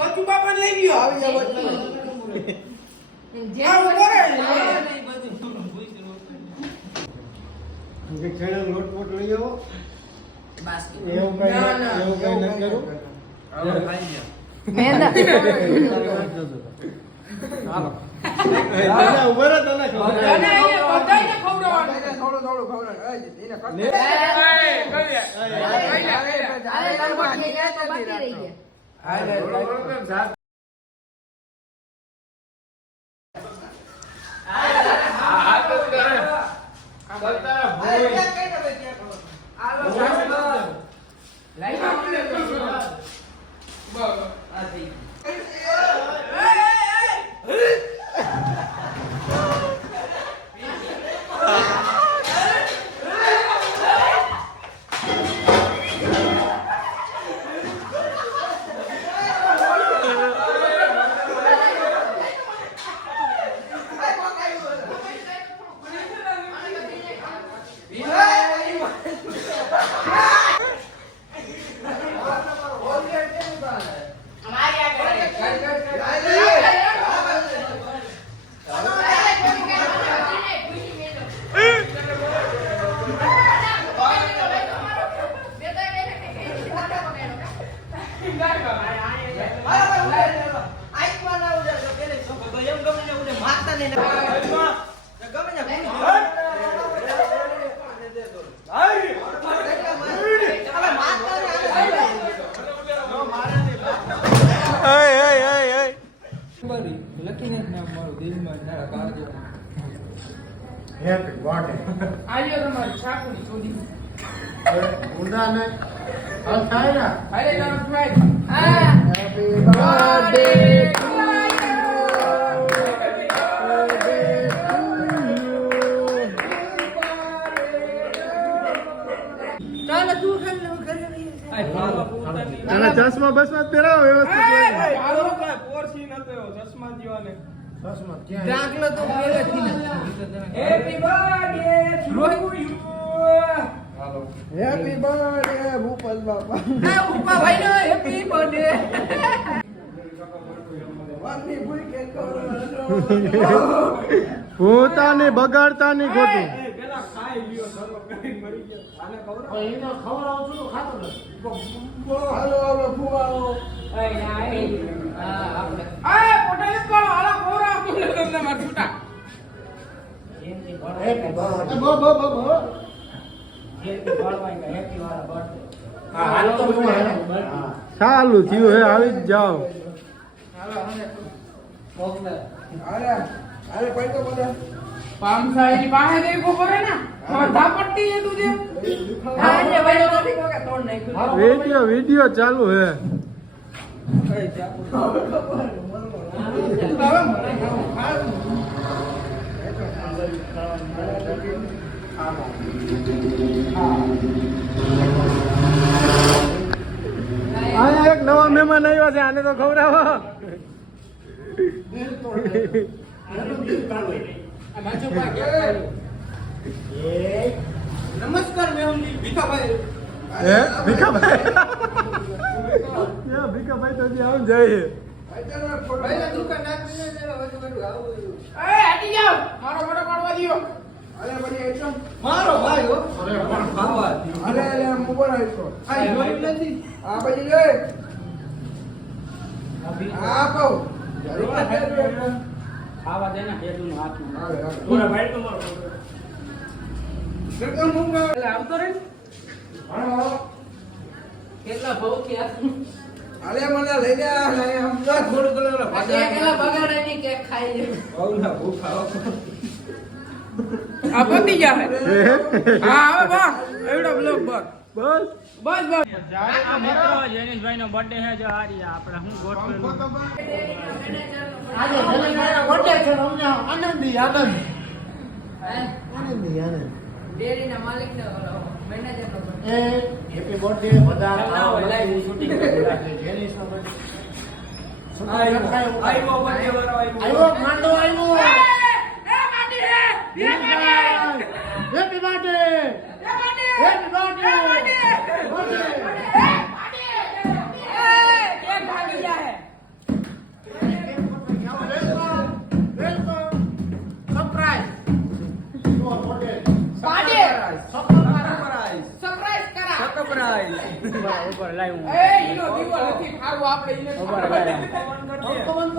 બચુ બાપા લઈ ગયો આવી જાવ જે આવું કરે કે ખેડો લોટ પોટ લઈ આવો બસ એવું કઈ ન કરું હવે ખાઈ ગયા મેંદા હાલો દાદા ઉભર તને બધાને બધાને ખવડાવવાનું થોડું થોડું ખવડાવ એને કર અરે તાર બાકી ગયા તો બાકી રહી ગયા હેપી બર્થડે આલ્યો તમારી છાકુની ચોરી ઉડા ને હાલ થાય ને અરે તારો ફ્લાઇટ હેપી બર્થડે ચાલો તું ખાઈ લે ઘરે અને ચશ્મા બસમાં પહેરાવો વ્યવસ્થિત આલો કે પોરસી નતો ચશ્મા દીવાને ચશ્મા ક્યાં દાખલો તો પહેલેથી ને happy birthday to you hello happy birthday Bhupal બાપા આ ઉપા ભાઈ નો હેપી બર્થડે વાતની ભૂલ કે કરો પોતાની બગાડતાની ખોટી પેલા ખાઈ લ્યો સર્વ કરીને મરી ગયો આને ખબર એને ખવડાવું છું ખાતો નથી હાલો હાલો ફુવાઓ આપણે આ પોટાલે પાડો આલા કોરા આપુને તમને માર છૂટા હેપી બર્થડે બો બો બો બો હા હાલો તો ચાલુ થયું હે આવી જ જાઓ અરે અરે પૈસો બધા પામસાઈ પાસે દેખો કરે ને ધા પટ્ટી હે તુજે હા એટલે ભાઈ તો ઠીક કે તોડ નાખ્યું વિડિયો ચાલુ હે આ એક નવા મહેમાન આવ્યા છે આને તો ખવડાવો નમસ્કાર મેહુલજી ભીખાભાઈ હે ભીખાભાઈ ભીખાભાઈ તો હજી આમ જાય ભાઈ દુકાન નાખી દે એ હટી જાઓ મારો ફોટો પાડવા દિયો અરે બધી એકદમ મારો ભાઈ હો અરે પણ ખાવા અરે અરે મોબાઈલ આઈસો આ જોયું નથી આ બધી લે આ કહું ખાવા દે ને હેડું હાથ આવે પૂરા ભાઈ તો મારો એટલે આવતો રે કેટલા ભાવ કે અરે મને લઈ જા આમ તો થોડું કલર કેટલા બગાડે ની કેક ખાઈ લે બહુના ભૂખા આ પતી જાય હા હવે વાહ એવડો બ્લોગ બસ બસ બસ બસ આ મિત્રો જેનિશભાઈ નો બર્થડે છે જો આ રહ્યા આપણે હું ગોઠવેલું આજે જનકભાઈનો બર્થડે છે અમને આનંદી આનંદ હે આનંદી આનંદ ડેરીના માલિકને મેનેજરનો એ હેપી બર્થડે બધા લાઈવ શૂટિંગ જેનિસનો બર્થડે આઈવો બર્થડે વાળો આઈવો આવ્યો માંડો આવ્યો એ માટી હે happy birthday happy birthday cake ભાગી જાય ઉપર લાવ્યું એ ઈનો દીવો નથી ખાવું આપણે ઈને ઉપર લાવ્યું